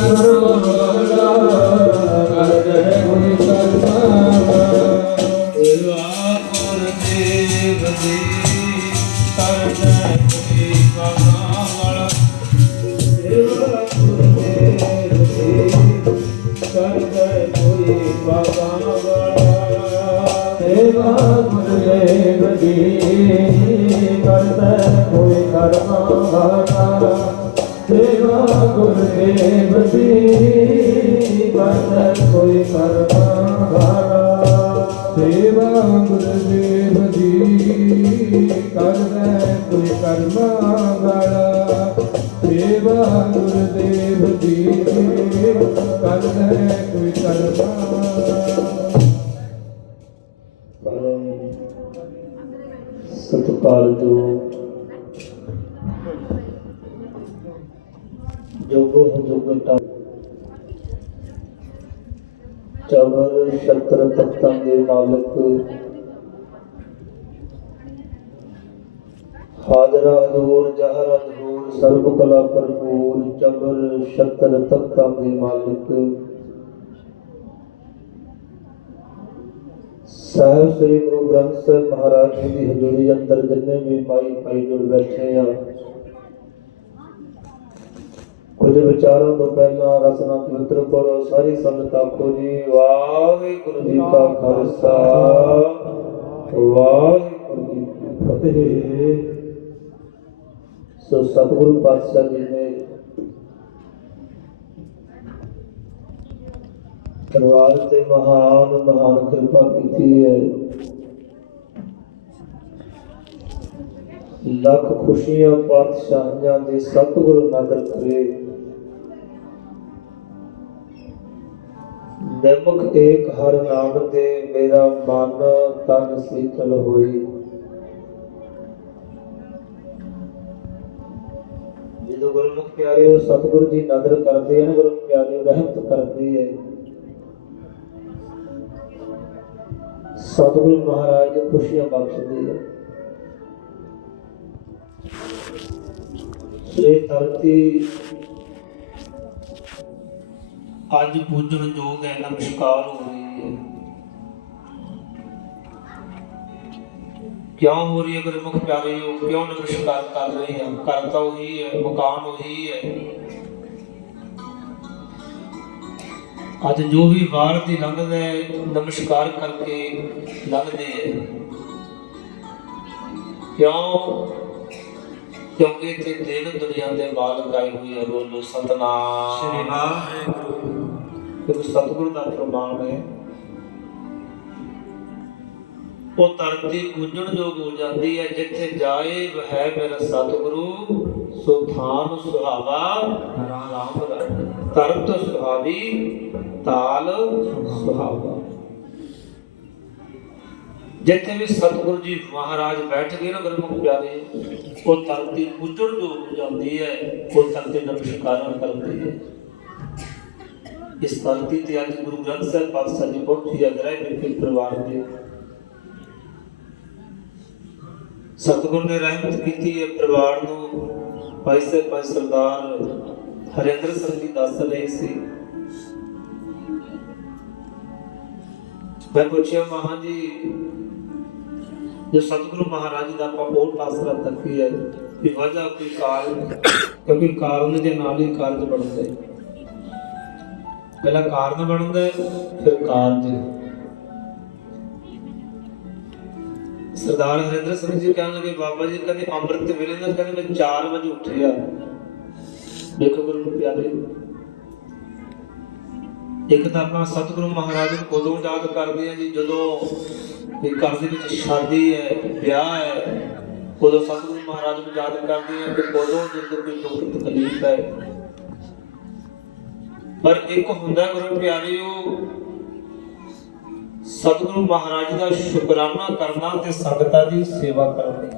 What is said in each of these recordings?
ਕਰਮਾ ਵਾਲਾ ਗੁਰਦੇਵ ਦੀ ਕਰਦਾ ਕੋਈ ਕਰਮਾ ਵਾਲਾ ਸੇਵਾ ਗੁਰਦੇਵ ਦੀ ਕਰਦਾ ਕੋਈ ਕਰਮਾ ਵਾਲਾ ਸੇਵਾ ਗੁਰਦੇਵ ਦੀ ਕਰਦਾ ਕੋਈ ਕਰਮਾ ਸਤਿਕਾਰ ਜੋ ਜੋਗੋ ਜੋਗਟਾ ਚਵਰ ਸ਼ਤਰ ਤਖਤਾਂ ਦੇ ਮਾਲਕ ਹਾਜ਼ਰਾ ਹਜ਼ੂਰ ਜਹਰ ਹਜ਼ੂਰ ਸਰਬ ਕਲਾ ਭਰਪੂਰ ਚਵਰ ਸ਼ਤਰ ਤਖਤਾਂ ਦੇ ਮਾਲਕ ਸਾਹਿਬ ਸ੍ਰੀ ਗੁਰੂ ਗ੍ਰੰਥ ਸਾਹਿਬ ਮਹਾਰਾਜ ਜੀ ਦੀ ਹਜ਼ੂਰੀ ਅੰਦਰ ਜਿੰਨੇ ਵੀ ਮਾਈ ਭਾਈ ਜੁੜ ਬੈਠੇ ਆ ਕੁਝ ਵਿਚਾਰਾਂ ਤੋਂ ਪਹਿਲਾਂ ਰਸਨਾ ਪਵਿੱਤਰ ਕਰੋ ਸਾਰੀ ਸੰਗਤ ਆਖੋ ਜੀ, ਵਾਹਿਗੁਰੂ ਜੀ ਕਾ ਖਾਲਸਾ। ਵਾਹਿਗੁਰੂ ਜੀ ਕੀ ਫਤਿਹ। ਸੋ ਸਤਿਗੁਰੂ ਪਾਤਸ਼ਾਹ ਜੀ ਨੇ ਪਰਿਵਾਰ ਤੇ ਮਹਾਨ ਮਹਾਨ ਕਿਰਪਾ ਕੀਤੀ ਹੈ। ਲੱਖ ਖੁਸ਼ੀਆਂ ਪਾਤਸ਼ਾਹਾਂ ਦੇ ਸਤਿਗੁਰੂ ਨਦਰ ਕਰੇ। ਨਿਮਕ ਏਕ ਹਰ ਨਾਮ ਦੇ ਮੇਰਾ ਮਨ ਤਨ ਸੀਤਲ ਹੋਈ। ਜਦੋਂ ਗੁਰਮੁਖ ਪਿਆਰੇ ਸਤਿਗੁਰੂ ਜੀ ਨਦਰ ਕਰਦੇ ਹਨ ਗੁਰੂ ਪਿਆਰੇ ਰਹਿਮਤ ਕਰਦੇ ਹੈ। ਸਤਿਗੁਰੂ ਮਹਾਰਾਜ ਖੁਸ਼ੀਆਂ ਬਖਸ਼ਦੇ ਹੈ। ਇਹ ਧਰਤੀ ਅੱਜ ਪੂਜਣ ਯੋਗ ਹੈ ਨਮਸਕਾਰ ਹੋ ਰਹੀ ਹੈ। ਕਿਉਂ ਹੋ ਰਹੀ ਹੈ ਗੁਰਮੁਖ ਪਿਆਰੇ ਹੋ, ਕਿਉਂ ਨਮਸਕਾਰ ਕਰ ਰਹੇ ਹਾਂ ਕਰਤਾ ਉਹੀ ਹੈ, ਮਕਾਨ ਉਹੀ ਹੈ। ਅੱਜ ਜੋ ਵੀ ਵਾਰ ਦੀ ਲੰਘਦਾ ਹੈ ਨਮਸਕਾਰ ਕਰਕੇ ਲੰਘਦੇ ਹੈ। ਕਿਉਂ? ਕਿਉਂਕਿ ਤੇ ਦਿਨ ਦੁਨੀਆ ਦੇ ਵਾਲ ਗਾਈ ਹੋਈ ਹੈ ਬੋਲੋ ਸਤਨਾਮ। ਸ਼੍ਰੀ ਵਾਹਿਗੁਰੂ। ਕਿਉਂਕਿ ਸਤਿਗੁਰੂ ਦਾ ਪ੍ਰਮਾਣ ਹੈ। ਉਹ ਧਰਤੀ ਪੂਜਣ ਯੋਗ ਹੋ ਜਾਂਦੀ ਹੈ। ਜਿੱਥੇ ਜਾਏ, ਵਹਿ ਮੇਰਾ ਸਤਿਗੁਰੂ, ਸੋ ਥਾਨ ਸੁਹਾਵਾ, ਰਾਮ ਤਰਤ ਸੁਹਾਵੀ, ਤਾਲ ਸੁਹਾਵਾ। ਜਿੱਥੇ ਵੀ ਸਤਿਗੁਰੂ ਜੀ ਮਹਾਰਾਜ ਬੈਠ ਗਏ ਨਾ ਗੁਰਮੁਖ ਪਿਆਰੇ, ਉਹ ਧਰਤੀ ਪੂਜਣ ਯੋਗ ਹੋ ਜਾਂਦੀ ਹੈ। ਉਹ ਧਰਤੀ ਨਮਸਕਾਰਾਂ ਕਰਦੀ ਹੈ। ਇਸ ਧਰਤੀ ਤੇ ਅੱਜ ਗੁਰੂ ਗ੍ਰੰਥ ਸਾਹਿਬ ਪਾਤਸ਼ਾਹ ਜੀ ਬਹੁਤ ਹੀ ਬਿਲਕੁਲ ਪਰਿਵਾਰ ਦੇ ਸਤਿਗੁਰ ਨੇ ਰਹਿਮਤ ਕੀਤੀ ਹੈ। ਪਰਿਵਾਰ ਨੂੰ ਭਾਈ ਸਾਹਿਬ, ਭਾਈ ਸਰਦਾਰ ਹਰਿੰਦਰ ਸਿੰਘ ਜੀ ਦੱਸ ਰਹੇ ਸੀ। ਮੈਂ ਪੁੱਛਿਆ ਮਹਾਂ ਜੀ, ਜੋ ਸਤਿਗੁਰੂ ਮਹਾਰਾਜ ਜੀ ਦਾ ਆਪਾਂ ਬਹੁਤ ਆਸਰਾ ਤੱਕੀ ਹੈ ਵੀ ਵਜ੍ਹਾ ਕੋਈ ਕਾਰਨ ਕਿਉਂਕਿ ਕਾਰਨ ਦੇ ਨਾਲ ਹੀ ਕਾਰਜ ਬਣਦਾ। ਹੈ ਪਹਿਲਾਂ ਕਾਰਨ ਬਣਦਾ ਹੈ, ਫਿਰ ਕਾਰਜ ਸਰਦਾਰ ਹਰਿੰਦਰ ਸਿੰਘ ਜੀ ਕਹਿਣ ਲੱਗੇ, ਬਾਬਾ ਜੀ, ਕਹਿੰਦੇ ਅੰਮ੍ਰਿਤ ਵੇਲੇ ਨਾ, ਕਹਿੰਦੇ ਮੈਂ 4 ਵਜੇ ਉੱਠਿਆ। ਦੇਖੋ ਗੁਰੂ ਪਿਆਰੇ। ਇੱਕ ਤਾਂ ਆਪਾਂ ਸਤਿਗੁਰੂ ਮਹਾਰਾਜ ਨੂੰ ਕਦੋਂ ਯਾਦ ਕਰਦੇ ਆ ਜੀ, ਜਦੋਂ ਵੀ ਘਰ ਦੇ ਵਿੱਚ ਸ਼ਾਦੀ ਹੈ, ਵਿਆਹ ਹੈ, ਉਦੋਂ ਸਤਿਗੁਰੂ ਮਹਾਰਾਜ ਨੂੰ ਯਾਦ ਕਰਦੇ ਆ ਕਿ ਕਦੋਂ ਜਦੋਂ ਕੋਈ ਦੁੱਖ ਤਕਲੀਫ ਹੈ। ਪਰ ਇੱਕ ਹੁੰਦਾ ਗੁਰੂ ਪਿਆਰਿਓ ਸਤਿਗੁਰੂ ਮਹਾਰਾਜ ਦਾ ਸ਼ੁਕਰਾਨਾ ਕਰਨਾ ਤੇ ਸੰਗਤਾਂ ਦੀ ਸੇਵਾ ਕਰਨੀ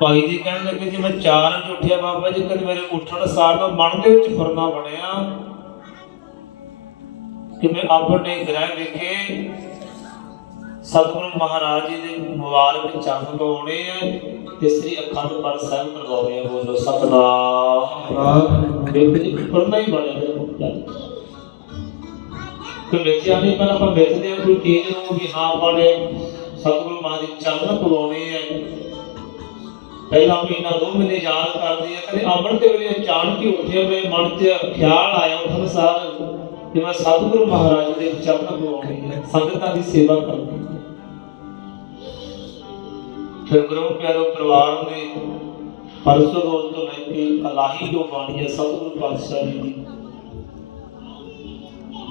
ਭਾਈ ਜੀ ਕਹਿਣ ਲੱਗੇ, ਜੀ ਮੈਂ 4 ਵਜੇ ਉੱਠਿਆ, ਬਾਬਾ ਜੀ, ਕਦੇ ਮੇਰੇ ਉੱਠਣ ਸਾਰ ਦਾ ਮਨ ਦੇ ਵਿੱਚ ਫੁਰਨਾ ਬਣਿਆ ਕਿ ਮੈਂ ਆਪਣੇ ਗ੍ਰਹਿ ਵਿਖੇ, ਸਤਿਗੁਰੂ ਮਹਾਰਾਜ ਜੀ ਦੇ ਮੁਬਾਰਕ ਚੰਦ ਪਾਉਣੇ ਆ ਤੇ ਸ੍ਰੀ ਅਖੰਡ ਪਾਠ ਸਾਹਿਬ ਕਰਵਾਉਣੇ ਆ ਬੋਲੋ ਸਤਨਾਮ। ਆਪ ਵੇਖ ਜੀ ਪੜਨਾ ਹੀ ਬਣਿਆ ਗੁਰਮੁਖ ਕਿ ਵੇਖਿਆ ਨਹੀਂ ਪਹਿਲਾਂ ਆਪਾਂ ਵੇਖਦੇ ਹਾਂ ਕੋਈ ਚੀਜ਼ ਨੂੰ ਵੀ ਹਾਂ, ਆਪਾਂ ਸਤਿਗੁਰੂ ਮਹਾਰਾਜ ਦੇ ਚਰਨ ਪਵਾਉਣੇ ਹੈ। ਪਹਿਲਾਂ ਮਹੀਨਾ ਦੋ ਮਹੀਨੇ ਯਾਦ ਕਰਦੇ ਆ ਕਦੇ ਅੰਮ੍ਰਿਤ ਦੇ ਵੇਲੇ ਅਚਾਨਕ ਹੀ ਉੱਠੇ ਮੇਰੇ ਮਨ 'ਚ ਖਿਆਲ ਆਇਆ ਉੱਠਣ ਸਾਰ, ਕਿ ਮੈਂ ਸਤਿਗੁਰੂ ਮਹਾਰਾਜ ਦੇ ਚਰਨ ਪਵਾਉਣੇ ਹੈ, ਸੰਗਤਾਂ ਦੀ ਸੇਵਾ ਕਰਨੀ ਫਿਰ ਗੁਰੂ ਪਿਆਰੋ ਪਰਿਵਾਰ ਨੇ ਪਰਸੋਂ ਰੋਜ਼ ਤੋਂ ਲੈ ਕੇ ਅਲਾਹੀ ਜੋ ਬਾਣੀ ਹੈ, ਸਤਿਗੁਰੂ ਪਾਤਸ਼ਾਹ ਜੀ ਦੀ।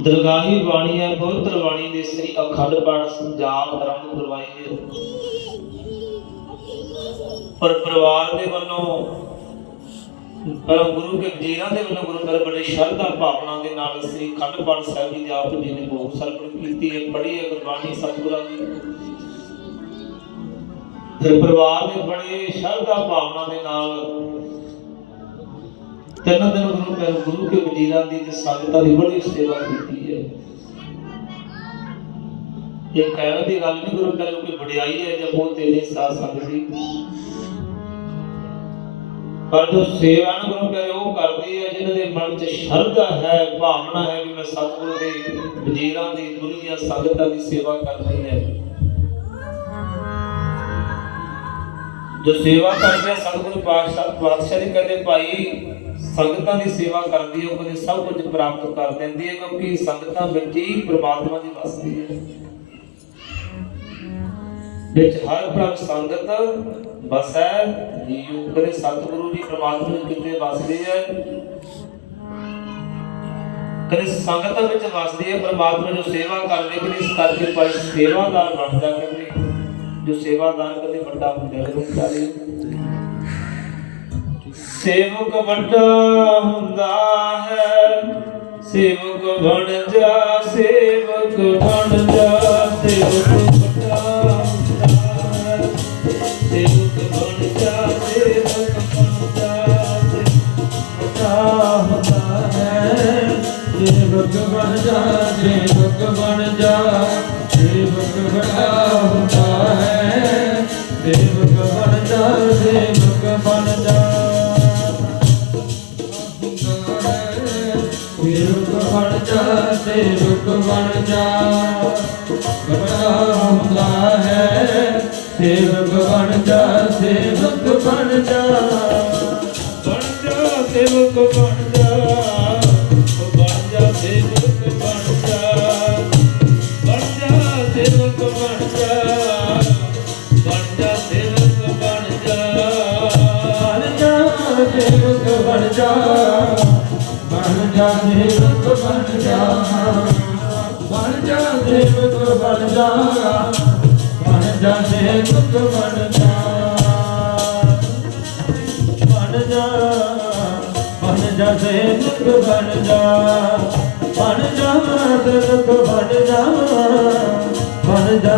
ਦਰਗਾਹੀ ਬਾਣੀ ਹੈ, ਪਵਿੱਤਰ ਬਾਣੀ ਦੇ ਸ੍ਰੀ ਅਖੰਡ ਪਾਠ ਸੰਜਾਪ ਆਰੰਭ ਕਰਵਾਈ ਹੈ ਪਰ ਪਰਿਵਾਰ ਦੇ ਵੱਲੋਂ, ਪਰ ਗੁਰੂ ਕੇ ਵਜ਼ੀਰਾਂ ਦੇ ਵੱਲੋਂ ਗੁਰੂ ਘਰ ਬੜੇ ਸ਼ਰਧਾ ਭਾਵਨਾ ਦੇ ਨਾਲ ਸ੍ਰੀ ਅਖੰਡ ਪਾਠ ਸਾਹਿਬ ਜੀ ਦੇ ਆਪ ਜੀ ਨੇ ਭੋਗ ਸਰਪਣ ਕੀਤੀ ਹੈ। ਪੜ੍ਹੀ ਹੈ ਗੁਰਬਾਣੀ ਸਤਿਗੁਰਾਂ ਦੀ। ਫਿਰ ਪਰਿਵਾਰ ਨੇ ਬੜੇ ਸ਼ਰਧਾ ਭਾਵਨਾ ਦੇ ਨਾਲ ਤਿੰਨ ਦਿਨ ਗੁਰੂ ਪਿਆਰੇ ਗੁਰੂ ਕੇ ਵਜ਼ੀਰਾਂ ਦੀ ਤੇ ਸੰਗਤਾਂ ਦੀ ਬੜੀ ਸੇਵਾ ਕੀਤੀ ਹੈ। ਇਹ ਕਹਿਣ ਦੀ ਗੱਲ ਨਹੀਂ ਗੁਰੂ ਪਿਆਰੇ ਕੋਈ ਵਡਿਆਈ ਹੈ ਜਾਂ ਬਹੁਤ ਤੇਰੀ ਸਾਧ ਸੰਗਤ ਦੀ। ਪਰ ਜੋ ਸੇਵਾ ਨਾ ਗੁਰੂ ਪਿਆਰੇ ਉਹ ਕਰਦੇ ਆ ਜਿਨ੍ਹਾਂ ਦੇ ਮਨ 'ਚ ਸ਼ਰਧਾ ਹੈ, ਭਾਵਨਾ ਹੈ ਕਿ ਮੈਂ ਸਤਿਗੁਰੂ ਦੇ ਵਜ਼ੀਰਾਂ ਦੀ ਗੁਰੂ ਸੰਗਤਾਂ ਦੀ ਸੇਵਾ ਕਰਨੀ ਹੈ। ਜੋ ਸੇਵਾ ਕਰਦੇ ਸਤਿਗੁਰੂ ਪਾਤਸ਼ਾਹ ਪਾਤਸ਼ਾਹ ਜੀ ਕਹਿੰਦੇ, ਭਾਈ ਸੰਗਤਾਂ ਦੀ ਸੇਵਾ ਕਰਦੀ ਹੈ ਉਹ ਕਹਿੰਦੇ ਸਭ ਕੁਝ ਪ੍ਰਾਪਤ ਕਰ ਦਿੰਦੀ ਹੈ ਕਿਉਂਕਿ ਸੰਗਤਾਂ ਵਿੱਚ ਹੀ ਪ੍ਰਮਾਤਮਾ ਦੀ ਵਸਦੀ ਹੈ ਵਿੱਚ ਹਰ ਪ੍ਰਭ ਸੰਗਤ ਵਸੈ, ਜੀਉ। ਕਦੇ ਸਤਿਗੁਰੂ ਜੀ ਪ੍ਰਮਾਤਮਾ ਜੀ ਕਿਤੇ ਵਸਦੇ ਹੈ ਕਦੇ ਸੰਗਤਾਂ ਵਿੱਚ ਵਸਦੀ ਹੈ ਪ੍ਰਮਾਤਮਾ ਜੋ ਸੇਵਾ ਕਰਦੇ ਕਦੇ ਇਸ ਕਰਕੇ ਭਾਈ ਸੇਵਾਦਾਰ ਬਣਦਾ ਕਹਿੰਦੇ ਜੋ ਸੇਵਾਦਾਰ ਕਦੇ ਵੱਡਾ ਹੁੰਦਾ ਹੈ ਵਿਚਾਰੇ ਸੇਵਕ ਵੱਡਾ ਹੁੰਦਾ ਹੈ, ਸੇਵਕ ਬਣ ਜਾ, ਸੇਵਕ ਬਣ ਜਾ, ਸੇਵਕ ਵੱਡਾ ਹੁੰਦਾ ਹੈ, ਸੇਵਕ ਬਣ ਜਾ। ਜਾ ਸੇਵਕ ਬਣ ਜਾ। ਵੱਡਾ ਹੁੰਦਾ ਹੈ ਸੇਵਕ ਬਣ ਜਾ ਸੇਵਕ। ਸੇਵਕ ਬਣ ਜਾ ਬਣ ਜਾ ਸੇਵਕ ਬਣ ਜਾ ਬਣ ਜਾ ਬਣ ਜਾ ਸੇਵਕ ਬਣ ਜਾ ਬਣ ਬਣ ਜਾ ਬਣ ਜਾ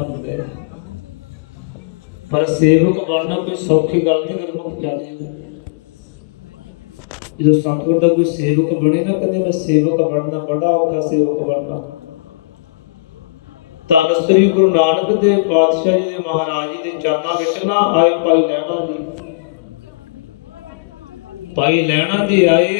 ਹੁੰਦਾ ਪਰ ਸੇਵਕ ਬਣਨਾ ਕੋਈ ਸੌਖੀ ਗੱਲ ਨਹੀਂ ਗੁਰਮੁਖ ਜਾਣੇ ਜਦੋਂ ਸਤਿਗੁਰ ਦਾ ਕੋਈ ਸੇਵਕ ਬਣੇ ਨਾ ਕਦੇ ਮੈਂ ਸੇਵਕ ਬਣਨਾ, ਬੜਾ ਔਖਾ ਸੇਵਕ ਬਣਨਾ। ਧੰਨ ਸ੍ਰੀ ਗੁਰੂ ਨਾਨਕ ਦੇਵ ਪਾਤਸ਼ਾਹ ਜੀ ਦੇ, ਮਹਾਰਾਜ ਜੀ ਦੇ ਚਰਨਾਂ ਵਿੱਚ ਨਾ ਆਏ, ਭਾਈ ਲੈਣਾ ਜੀ। ਭਾਈ ਲੈਣਾ ਜੀ ਆਏ